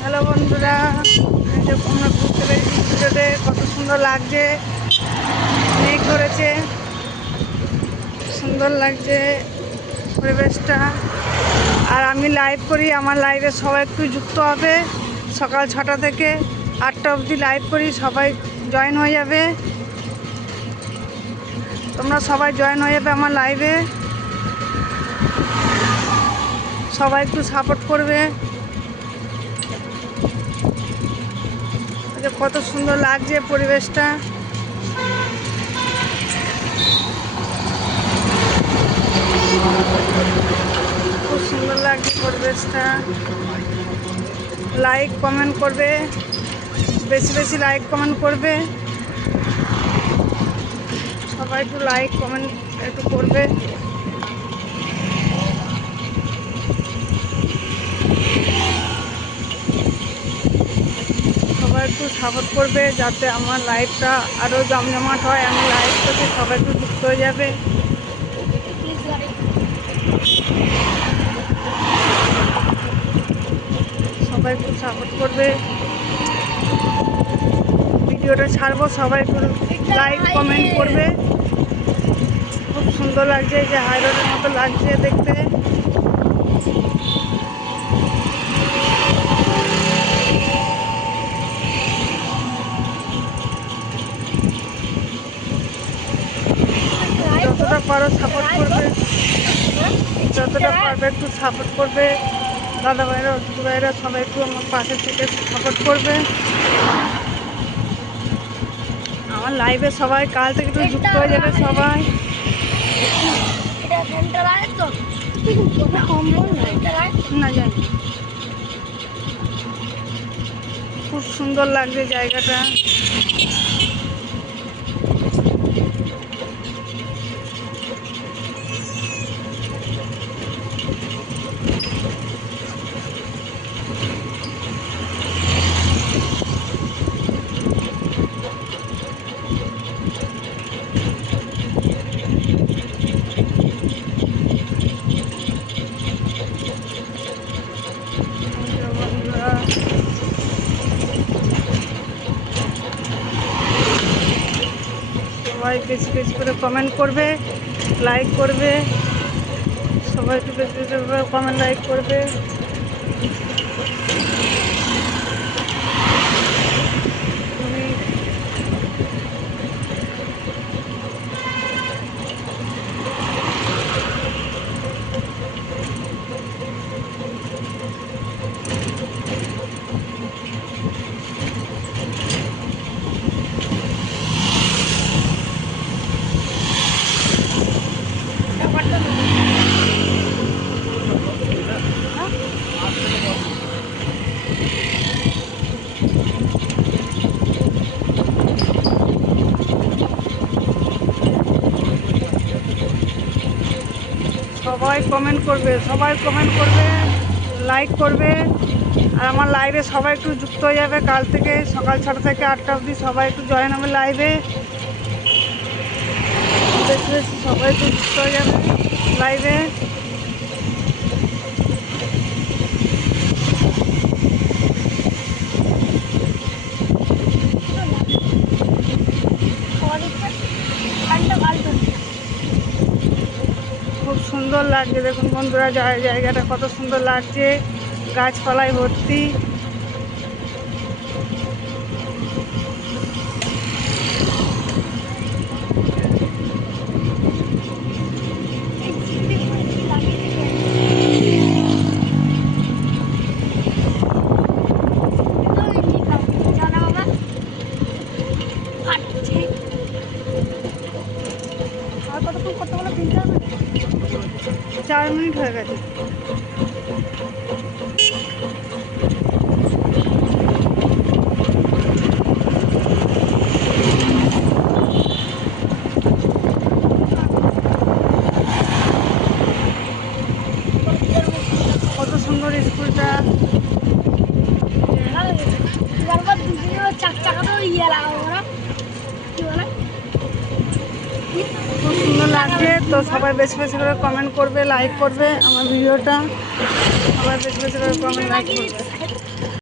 হ্যালো বন্ধুরা, এই যে আমরা ঘুরতে পেরেছি ভিডিওতে, কত সুন্দর লাগছে। মেঘ ধরেছে, সুন্দর লাগছে পরিবেশটা। আর আমি লাইভ করি, আমার লাইভে সবাই একটু যুক্ত হবে। সকাল 6টা থেকে 8টা অবধি লাইভ করি, সবাই জয়েন হয়ে যাবে। তোমরা সবাই জয়েন হয়ে যাবে আমার লাইভে, সবাই একটু সাপোর্ট করবে। কত সুন্দর লাগছে পরিবেশটা। খুব সুন্দর লাগছে পরিবেশটা। লাইক কমেন্ট করবে, বেশি বেশি লাইক কমেন্ট করবে। সবাই একটু লাইক কমেন্ট একটু করবে। সবাই একটু সাপোর্ট করবে যাতে আমার লাইভটা আরও জমজমাট হয়। আমি লাইভ করতে সবাই একটু যুক্ত হয়ে যাবে। সবাই একটু সাপোর্ট করবে। ভিডিওটা ছাড়বো, সবাই একটু লাইক কমেন্ট করবে। খুব সুন্দর লাগছে, এই যে হাইরোডের মতো লাগছে দেখতে। যতটা পারো সাপোর্ট করবে, যতটা পারবে একটু সাপোর্ট করবে। দাদা ভাইরা, দিদি ভাইরা সবাই একটু আমার পাশে থেকে সাপোর্ট করবে। আমার লাইভে সবাই কাল থেকে একটু যুক্ত হয়ে যাবে সবাই। না জানি, খুব সুন্দর লাগছে জায়গাটা। সবাই বেশি বেশি করে কমেন্ট করবে, লাইক করবে। সবাই একটু বেশি বেশি করে কমেন্ট লাইক করবে। সবাই কমেন্ট করবে, সবাই কমেন্ট করবে, লাইক করবে। আর আমার লাইভে সবাই একটু যুক্ত হয়ে যাবে। কাল থেকে সকাল 6টা থেকে 8টা অবধি সবাই একটু জয়েন হবে লাইভে। বেশি বেশি সবাই একটু যুক্ত হয়ে যাবে লাইভে। খুব সুন্দর লাগছে, দেখুন বন্ধুরা জায়গাটা কত সুন্দর লাগছে, গাছপালায় ভর্তি। আর কতক্ষণ করতে বলো? 4 মিনিট হয়ে গেছে। কত সুন্দর স্কুলটা। খুব সুন্দর লাগছে। তো সবাই বেশি বেশি করে কমেন্ট করবে, লাইক করবে আমার ভিডিওটা। সবাই বেশি বেশি করে কমেন্ট লাইক করবে।